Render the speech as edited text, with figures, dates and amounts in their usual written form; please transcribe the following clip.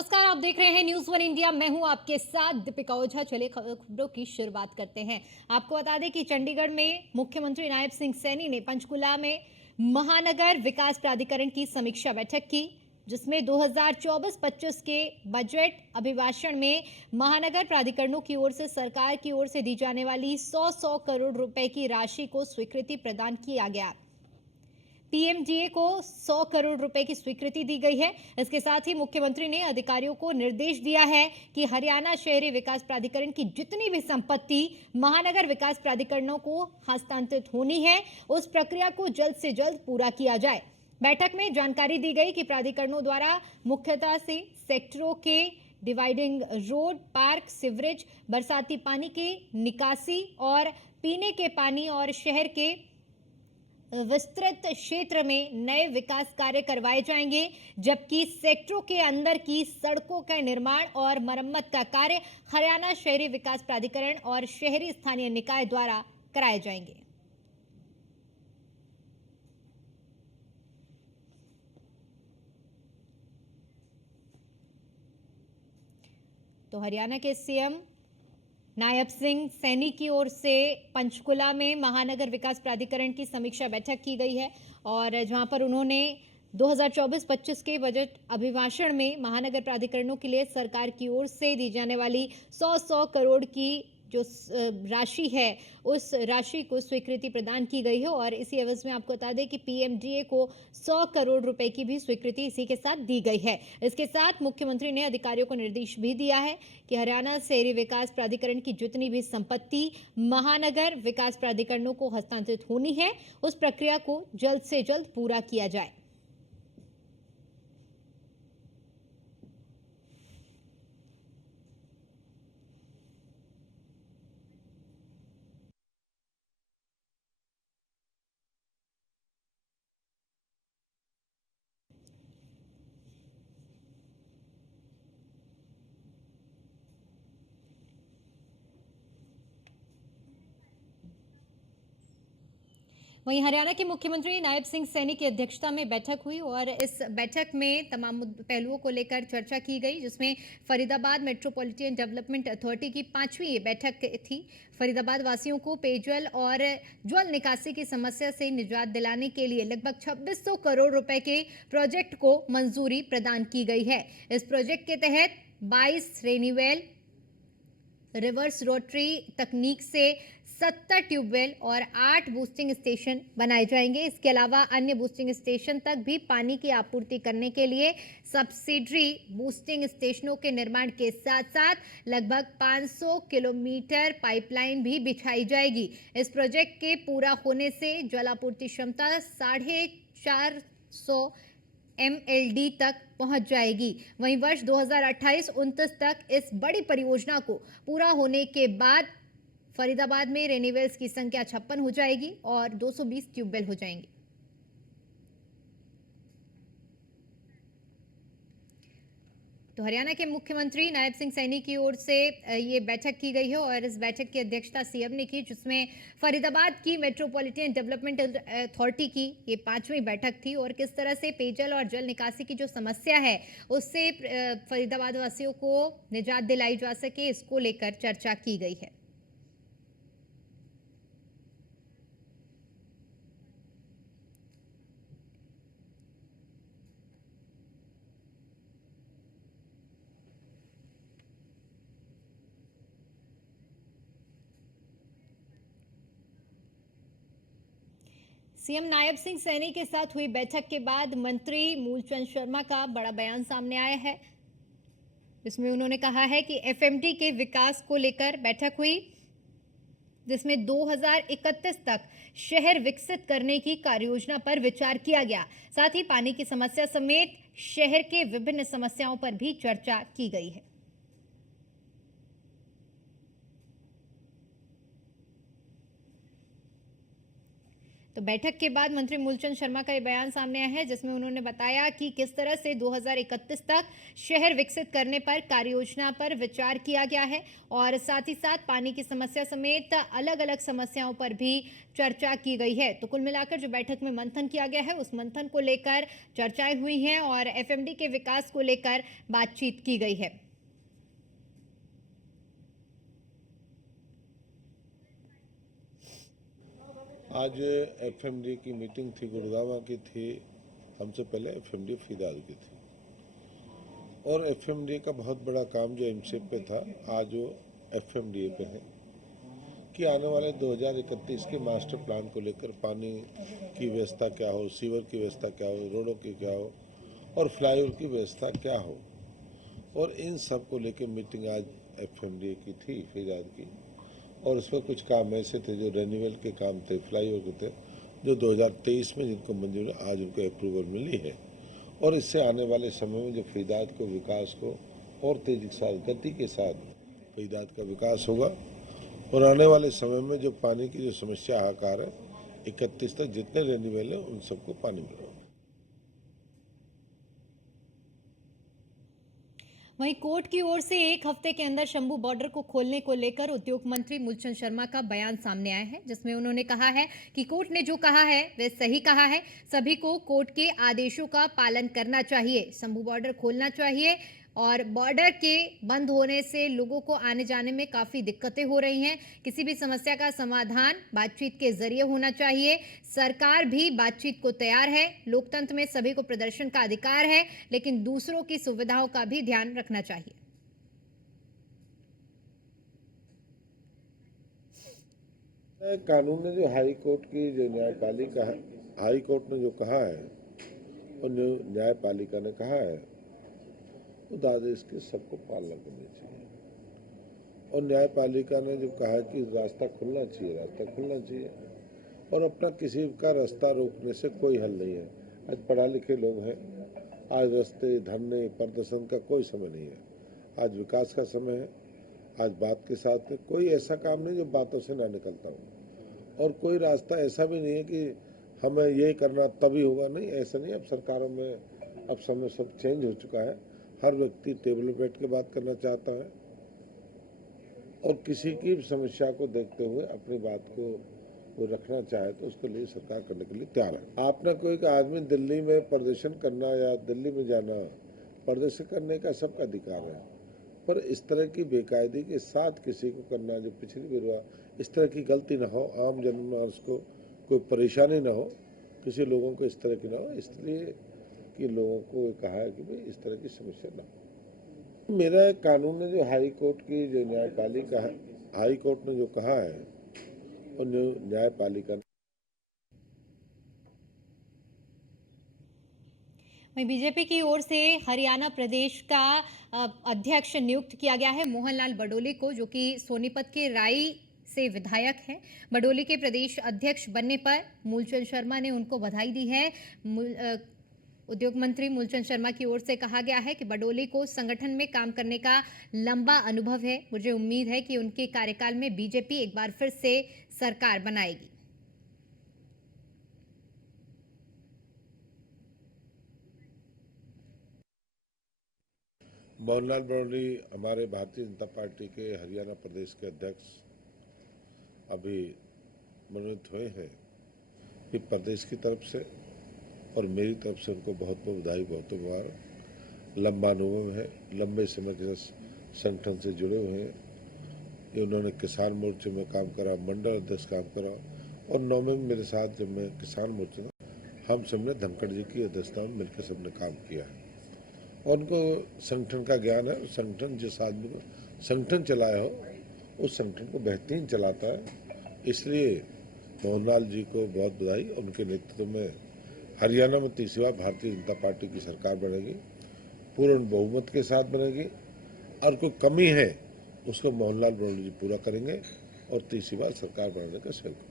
नमस्कार, आप देख रहे हैं न्यूज वन इंडिया। मैं हूं आपके साथ दीपिका ओझा। चलिए खबरों की शुरुआत करते हैं। आपको बता दें कि चंडीगढ़ में मुख्यमंत्री नायब सिंह सैनी ने पंचकुला में महानगर विकास प्राधिकरण की समीक्षा बैठक की, जिसमें 2024-25 के बजट अभिभाषण में महानगर प्राधिकरणों की ओर से सरकार की ओर से दी जाने वाली 100 करोड़ रुपए की राशि को स्वीकृति प्रदान किया गया। पीएमजीए को 100 करोड़ रुपए की स्वीकृति दी गई है। इसके साथ ही मुख्यमंत्री ने अधिकारियों को निर्देश दिया है कि हरियाणा शहरी विकास प्राधिकरण की जितनी भी संपत्ति महानगर विकास प्राधिकरणों को हस्तांतरित होनी है, उस प्रक्रिया को जल्द से जल्द पूरा किया जाए। बैठक में जानकारी दी गई कि प्राधिकरणों द्वारा मुख्यतः से सेक्टरों के डिवाइडिंग रोड, पार्क, सीवरेज, बरसाती पानी की निकासी और पीने के पानी और शहर के विस्तृत क्षेत्र में नए विकास कार्य करवाए जाएंगे, जबकि सेक्टरों के अंदर की सड़कों का निर्माण और मरम्मत का कार्य हरियाणा शहरी विकास प्राधिकरण और शहरी स्थानीय निकाय द्वारा कराए जाएंगे। तो हरियाणा के सीएम नायब सिंह सैनी की ओर से पंचकुला में महानगर विकास प्राधिकरण की समीक्षा बैठक की गई है, और जहां पर उन्होंने 2024-25 के बजट अभिभाषण में महानगर प्राधिकरणों के लिए सरकार की ओर से दी जाने वाली 100 करोड़ की जो राशि है, उस राशि को स्वीकृति प्रदान की गई है। और इसी एवज में आपको बता दें कि पीएमजीए को 100 करोड़ रुपए की भी स्वीकृति इसी के साथ दी गई है। इसके साथ मुख्यमंत्री ने अधिकारियों को निर्देश भी दिया है कि हरियाणा शहरी विकास प्राधिकरण की जितनी भी संपत्ति महानगर विकास प्राधिकरणों को हस्तांतरित होनी है, उस प्रक्रिया को जल्द से जल्द पूरा किया जाए। वहीं हरियाणा के मुख्यमंत्री नायब सिंह सैनी की अध्यक्षता में बैठक हुई, और इस बैठक में तमाम पहलुओं को लेकर चर्चा की गई, जिसमें फरीदाबाद मेट्रोपॉलिटन डेवलपमेंट अथॉरिटी की 5वीं बैठक थी। फरीदाबाद वासियों को पेयजल और जल निकासी की समस्या से निजात दिलाने के लिए लगभग 2600 करोड़ रुपए के प्रोजेक्ट को मंजूरी प्रदान की गई है। इस प्रोजेक्ट के तहत 22 रेन्यूएल रिवर्स रोटरी तकनीक से 70 ट्यूबवेल और 8 बूस्टिंग स्टेशन बनाए जाएंगे। इसके अलावा अन्य बूस्टिंग स्टेशन तक भी पानी की आपूर्ति करने के लिए सब्सिडरी बूस्टिंग स्टेशनों के निर्माण के साथ साथ लगभग 500 किलोमीटर पाइपलाइन भी बिछाई जाएगी। इस प्रोजेक्ट के पूरा होने से जल आपूर्ति क्षमता 450 MLD तक पहुंच जाएगी। वहीं वर्ष 2028-29 तक इस बड़ी परियोजना को पूरा होने के बाद फरीदाबाद में रेन्यूएल्स की संख्या 56 हो जाएगी और 220 ट्यूबवेल हो जाएंगे। तो हरियाणा के मुख्यमंत्री नायब सिंह सैनी की ओर से ये बैठक की गई है, और इस बैठक की अध्यक्षता सीएम ने की, जिसमें फरीदाबाद की मेट्रोपॉलिटन डेवलपमेंट अथॉरिटी की ये 5वीं बैठक थी, और किस तरह से पेयजल और जल निकासी की जो समस्या है उससे फरीदाबाद वासियों को निजात दिलाई जा सके, इसको लेकर चर्चा की गई है। सीएम नायब सिंह सैनी के साथ हुई बैठक के बाद मंत्री मूलचंद शर्मा का बड़ा बयान सामने आया है। इसमें उन्होंने कहा है कि एफएमटी के विकास को लेकर बैठक हुई, जिसमें 2031 तक शहर विकसित करने की कार्ययोजना पर विचार किया गया। साथ ही पानी की समस्या समेत शहर के विभिन्न समस्याओं पर भी चर्चा की गई है। तो तो बैठक के बाद मंत्री मूलचंद शर्मा का ये बयान सामने आया है, जिसमें उन्होंने बताया कि किस तरह से 2031 तक शहर विकसित करने पर कार्य योजना पर विचार किया गया है और साथ ही साथ पानी की समस्या समेत अलग अलग समस्याओं पर भी चर्चा की गई है। तो कुल मिलाकर जो बैठक में मंथन किया गया है, उस मंथन को लेकर चर्चाएं हुई हैं और एफएमडी के विकास को लेकर बातचीत की गई है। आज एफएमडी की मीटिंग थी, गुड़गांव की थी। हमसे पहले एफएमडी फरीदाबाद की थी और एफएमडी का बहुत बड़ा काम जो एमसीएफ पे था, आज वो एफएमडीए पे है कि आने वाले 2031 के मास्टर प्लान को लेकर पानी की व्यवस्था क्या हो, सीवर की व्यवस्था क्या हो, रोडों की क्या हो और फ्लाईओवर की व्यवस्था क्या हो। और इन सब को लेकर मीटिंग आज एफएमडीए की थी फरीदाबाद की, और उसमें कुछ काम ऐसे थे जो रेन्यूअल के काम थे, फ्लाईओवर के थे, जो 2023 में जिनको मंजूरी आज उनको अप्रूवल मिली है। और इससे आने वाले समय में जो फरीदाबाद को विकास को और तेजी के साथ, गति के साथ फरीदाबाद का विकास होगा और आने वाले समय में जो पानी की जो समस्या हाहाकार है, 31 तक जितने रेन्यूअल है उन सबको पानी मिलेगा। वहीं कोर्ट की ओर से एक हफ्ते के अंदर शंभू बॉर्डर को खोलने को लेकर उद्योग मंत्री मूलचंद शर्मा का बयान सामने आया है, जिसमें उन्होंने कहा है कि कोर्ट ने जो कहा है वह सही कहा है। सभी को कोर्ट के आदेशों का पालन करना चाहिए, शंभू बॉर्डर खोलना चाहिए और बॉर्डर के बंद होने से लोगों को आने जाने में काफी दिक्कतें हो रही हैं। किसी भी समस्या का समाधान बातचीत के जरिए होना चाहिए। सरकार भी बातचीत को तैयार है। लोकतंत्र में सभी को प्रदर्शन का अधिकार है, लेकिन दूसरों की सुविधाओं का भी ध्यान रखना चाहिए। कानून ने जो हाई कोर्ट की जो न्यायपालिका, हाई कोर्ट ने जो कहा है और न्यायपालिका ने कहा है, उस आदेश की सबको पालना करनी चाहिए। और न्यायपालिका ने जो कहा कि रास्ता खुलना चाहिए, रास्ता खुलना चाहिए और अपना किसी का रास्ता रोकने से कोई हल नहीं है। आज पढ़ा लिखे लोग हैं, आज रास्ते धरने प्रदर्शन का कोई समय नहीं है। आज विकास का समय है। आज बात के साथ कोई ऐसा काम नहीं जो बातों से ना निकलता हो और कोई रास्ता ऐसा भी नहीं है कि हमें ये करना तभी होगा, नहीं, ऐसा नहीं। अब सरकारों में अब समय सब चेंज हो चुका है। हर व्यक्ति टेबल पर बैठ के बात करना चाहता है और किसी की समस्या को देखते हुए अपनी बात को वो रखना चाहे तो उसके लिए सरकार करने के लिए तैयार है। आपने कोई आदमी दिल्ली में प्रदर्शन करना या दिल्ली में जाना, प्रदर्शन करने का सबका अधिकार है, पर इस तरह की बेकायदगी के साथ किसी को करना जो पिछली बार हुआ, इस तरह की गलती ना हो, आम जनमानस को कोई परेशानी ना हो, किसी लोगों को इस तरह की ना हो, इसलिए कि लोगों को कहा है कि भाई इस तरह की समस्या ना हो। मेरा कानून ने जो हाई कोर्ट की जो न्यायपालिका है, हाई कोर्ट ने जो कहा है और न्यायपालिका ने। वहीं बीजेपी की ओर से हरियाणा प्रदेश का अध्यक्ष नियुक्त किया गया है मोहनलाल बडोली को, जो कि सोनीपत के राई से विधायक हैं। बडोली के प्रदेश अध्यक्ष बनने पर मूलचंद शर्मा ने उनको बधाई दी है। उद्योग मंत्री मूलचंद शर्मा की ओर से कहा गया है कि बडोली को संगठन में काम करने का लंबा अनुभव है। मुझे उम्मीद है कि उनके कार्यकाल में बीजेपी एक बार फिर से सरकार बनाएगी। मोहनलाल बडोली हमारे भारतीय जनता पार्टी के हरियाणा प्रदेश के अध्यक्ष अभी मनोनीत हुए हैं। ये प्रदेश की तरफ से और मेरी तरफ से उनको बहुत बहुत बधाई, बहुत मुबारक। लंबा अनुभव है, लंबे समय के संगठन से जुड़े हुए हैं। ये उन्होंने किसान मोर्चे में काम करा, मंडल अध्यक्ष काम करा और 9 में मेरे साथ जब मैं किसान मोर्चे में, हम सबने धनखड़ जी की अध्यक्षता में मिलकर सबने काम किया है और उनको संगठन का ज्ञान है। संगठन जिस आदमी को संगठन चलाया हो उस संगठन को बेहतरीन चलाता है। इसलिए मोहनलाल जी को बहुत बधाई। उनके नेतृत्व में हरियाणा में तीसरी बार भारतीय जनता पार्टी की सरकार बनेगी, पूर्ण बहुमत के साथ बनेगी और कोई कमी है उसको मोहनलाल बडोली जी पूरा करेंगे और तीसरी बार सरकार बनाने का सहयोग।